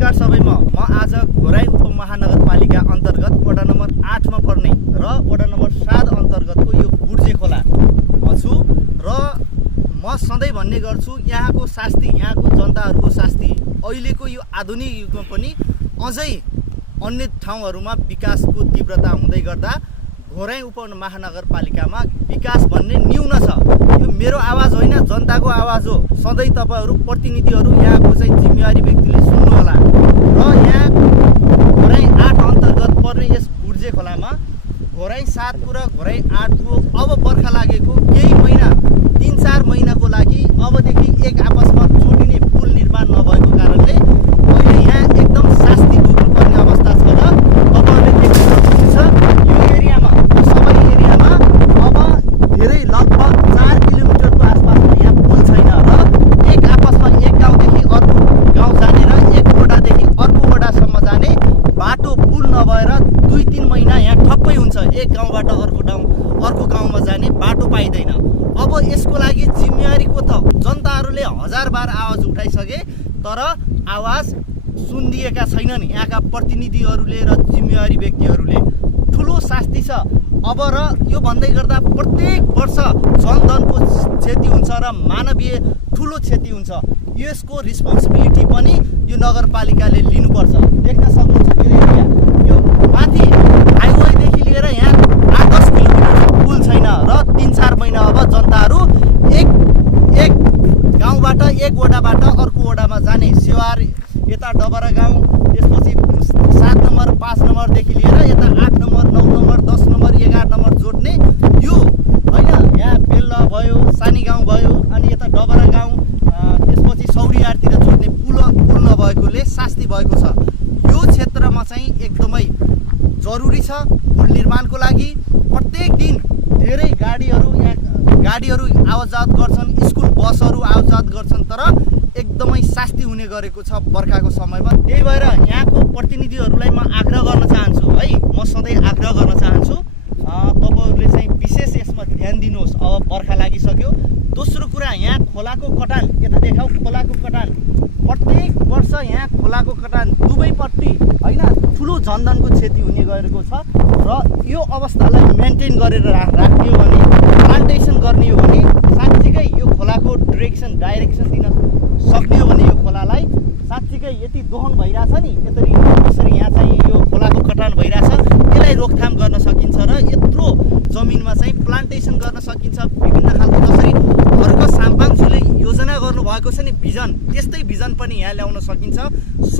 नमस्कार सबैमा म आज घोराई उपमहानगरपालिका अन्तर्गत वडा नम्बर 8 मा पर्ने र वडा नम्बर 7 अन्तर्गतको यो बुर्जे खोला छु र म सधैँ भन्ने गर्छु यहाँको शास्ति, यहाँको जनताहरूको शास्ति अहिलेको यो आधुनिक युगमा पनि अझै अन्य ठाउँहरूमा विकासको तीव्रता हुँदै गर्दा घोराई उपमहानगरपालिकामा विकास भन्ने न्यून छ। यो मेरो आवाज होइन, जनताको आवाज हो। सधैँ तपाईहरू प्रतिनिधिहरू यहाँको चाहिँ जिम्मेवारी व्यक्तिले सुन्नु होला। र यहाँ घोराई 8 अन्तर्गत पर्ने यस बुर्जे खोलामा घोराई 7 को र घोराई 8 को अब बर्खा लागेको केही महिना 3-4 महिनाको लागि अबदेखि एक आपसमा जोडिने पुल निर्माण नभएको कारणले अहिले यहाँ एकदम शास्ति भोग्नुपर्ने अवस्था छ। र तपाईहरुले देख्न सक्नुहुन्छ यो एरियामा, सबै एरियामा अब धेरै लगभग 4 किलोमिटरको आसपासमा यहाँ पुल छैन र एक आपसमा एक गाउँदेखि अर्को गाउँ जाने र एक वडादेखि अर्को वडासम्म जाने बाटो पुल नभएर 2-3 महिना यहाँ ठप्पै हुन्छ। एक गाउँबाट अर्को गाउँमा जाने बाटो पाइँदैन। अब यसको लागि जिम्मेवारी को त? जनताहरूले 1000 बार आवाज उठाइसके तर आवाज सुनिदिएका छैनन् यहाँका प्रतिनिधिहरूले र जिम्मेवारी व्यक्तिहरूले। ठुलो शास्ति छ अब र यो भन्दै गर्दा प्रत्येक वर्ष जनधनको क्षति हुन्छ र मानवीय ठुलो क्षति हुन्छ। यसको रिस्पोन्सिबिलिटी पनि यो नगरपालिकाले लिनुपर्छ। देख्न सक्नुहुन्छ यो एरिया, यो माथि हाइवेदेखि लिएर यहाँ 8-10 किलोमिटर पुल छैन र 3-4 महिना अब जनताहरू एक गाउँबाट एक वडाबाट अर्को वडामा जाने सेवार यता डबरा गाउँ, त्यसपछि 7 नम्बर 5 नम्बरदेखि लिएर यता 8 नम्बर 9 नम्बर 10 नम्बर 11 नम्बर जोड्ने यो होइन। यहाँ बेल्ला भयो, सानी गाउँ भयो, अनि यता डबरा गाउँ, त्यसपछि सौरीयारतिर जोड्ने पुल नभएकोले शास्ति भएको छ। यो क्षेत्रमा चाहिँ एकदमै जरुरी छ पुल निर्माणको लागि। प्रत्येक दिन धेरै गाडीहरू आवाजात गर्छन्, स्कुल बसहरू आवाजात गर्छन्, तर एकदमै शास्ति हुने गरेको छ बर्खाको समयमा। त्यही भएर यहाँको प्रतिनिधिहरूलाई म आग्रह गर्न चाहन्छु है, म सधैँ आग्रह गर्न चाहन्छु तपाईहरूले चाहिँ विशेष यसमा ध्यान दिनुहोस्। अब बर्खा लागिसक्यो। दोस्रो कुरा, यहाँ खोलाको कटान, यता देखाऊ खोलाको कटान। प्रत्येक वर्ष यहाँ खोलाको कटान दुवैपट्टि होइन ठुलो जनधनको क्षति हुने गरेको छ र यो अवस्थालाई मेन्टेन गरेर राख्ने हो भने, प्लान्टेसन गर्ने हो भने, साँच्चीकै यो खोलाको डाइरेक्सन दिन सक्ने हो भने यो खोलालाई साँच्चीकै यति दोहन भइरहेछ नि, यसरी यहाँ चाहिँ यो खोलाको कटान भइरहेछ, यसलाई रोकथाम गर्न सकिन्छ र यत्रो जमिनमा चाहिँ प्लान्टेसन गर्न सकिन्छ। विभिन्न खालको जसरी हर्क साम्पाङज्यूले योजना गर्नुभएको छ नि भिजन, त्यस्तै भिजन पनि यहाँ ल्याउन सकिन्छ।